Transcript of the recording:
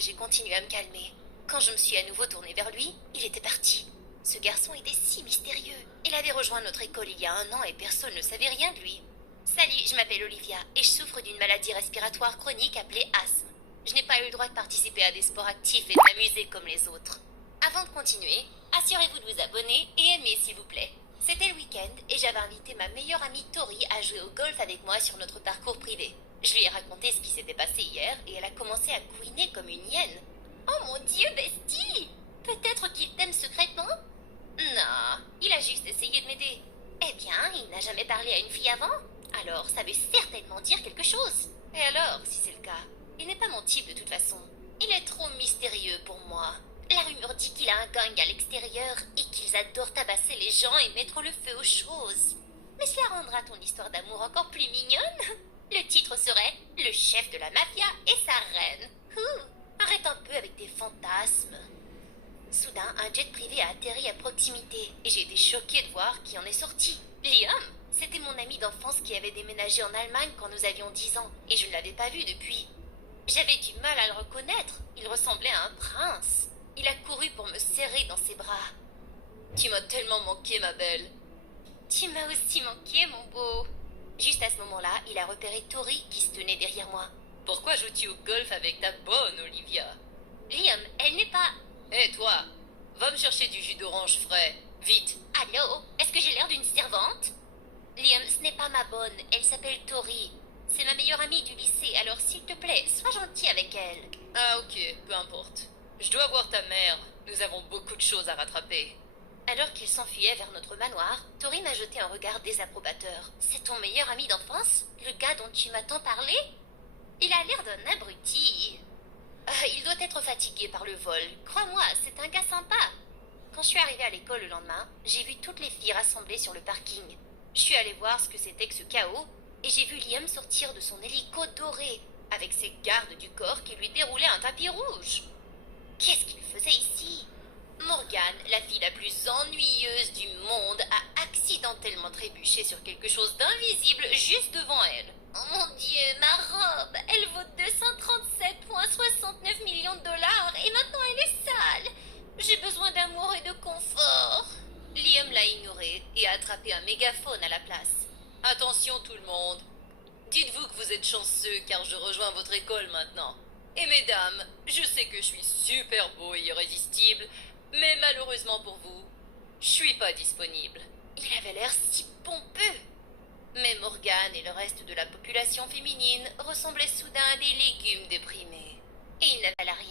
j'ai continué à me calmer. Quand je me suis à nouveau tournée vers lui, il était parti. Ce garçon était si mystérieux. Il avait rejoint notre école il y a 1 an et personne ne savait rien de lui. Salut, je m'appelle Olivia et je souffre d'une maladie respiratoire chronique appelée asthme. Je n'ai pas eu le droit de participer à des sports actifs et de m'amuser comme les autres. Avant de continuer, assurez-vous de vous abonner et aimer s'il vous plaît. C'était le week-end et j'avais invité ma meilleure amie Tori à jouer au golf avec moi sur notre parcours privé. Je lui ai raconté ce qui s'était passé hier et elle a commencé à couiner comme une hyène. Oh mon Dieu, bestie! Peut-être qu'il t'aime secrètement? Non, il a juste essayé de m'aider. Eh bien, il n'a jamais parlé à une fille avant. Alors, ça veut certainement dire quelque chose. Et alors, si c'est le cas? Il n'est pas mon type de toute façon. Il est trop mystérieux pour moi. La rumeur dit qu'il a un gang à l'extérieur et qu'ils adorent tabasser les gens et mettre le feu aux choses. Mais cela rendra ton histoire d'amour encore plus mignonne. Le titre serait Le chef de la mafia et sa reine. Arrête un peu avec tes fantasmes. Soudain, un jet privé a atterri à proximité et j'ai été choquée de voir qui en est sorti. Liam, c'était mon ami d'enfance qui avait déménagé en Allemagne quand nous avions 10 ans et je ne l'avais pas vu depuis. J'avais du mal à le reconnaître, il ressemblait à un prince. Il a couru pour me serrer dans ses bras. Tu m'as tellement manqué, ma belle. Tu m'as aussi manqué, mon beau. Juste à ce moment-là, il a repéré Tori qui se tenait derrière moi. Pourquoi joues-tu au golf avec ta bonne Olivia? Liam, elle n'est pas... Hé, toi, va me chercher du jus d'orange frais, vite. Allô? Est-ce que j'ai l'air d'une servante? Liam, ce n'est pas ma bonne, elle s'appelle Tori. C'est ma meilleure amie du lycée, alors s'il te plaît, sois gentil avec elle. Ah ok, peu importe. Je dois voir ta mère, nous avons beaucoup de choses à rattraper. Alors qu'il s'enfuyait vers notre manoir, Tori m'a jeté un regard désapprobateur. C'est ton meilleur ami d'enfance? Le gars dont tu m'as tant parlé? Il a l'air d'un abruti. Il doit être fatigué par le vol. Crois-moi, c'est un gars sympa. Quand je suis arrivée à l'école le lendemain, j'ai vu toutes les filles rassemblées sur le parking. Je suis allée voir ce que c'était que ce chaos, et j'ai vu Liam sortir de son hélico doré, avec ses gardes du corps qui lui déroulaient un tapis rouge. Qu'est-ce qu'il faisait ici? Morgane, la fille la plus ennuyeuse du monde, a accidentellement trébuché sur quelque chose d'invisible juste devant elle. Oh mon Dieu, ma robe, elle vaut 237,69 millions de dollars et maintenant elle est sale. J'ai besoin d'amour et de confort. Liam l'a ignoré et a attrapé un mégaphone à la place. Attention tout le monde. Dites-vous que vous êtes chanceux car je rejoins votre école maintenant. Et mesdames, je sais que je suis super beau et irrésistible, mais malheureusement pour vous, je suis pas disponible. Il avait l'air si pompeux. Mais Morgane et le reste de la population féminine ressemblaient soudain à des légumes déprimés. Et il n'avait à l'arrière